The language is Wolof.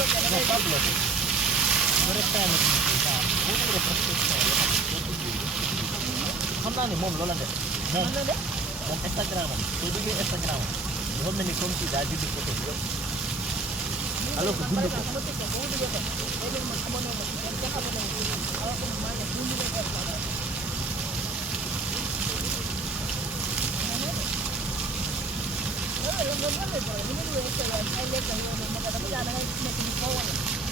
No Pablo, no eres tan necesitado. Uno de los xam naa ne moom loola def moom moom Instagram am soo duggee Instagram am dafa mel ni comme si daa juddu photo bi yëpp alors que dund ko Loolu la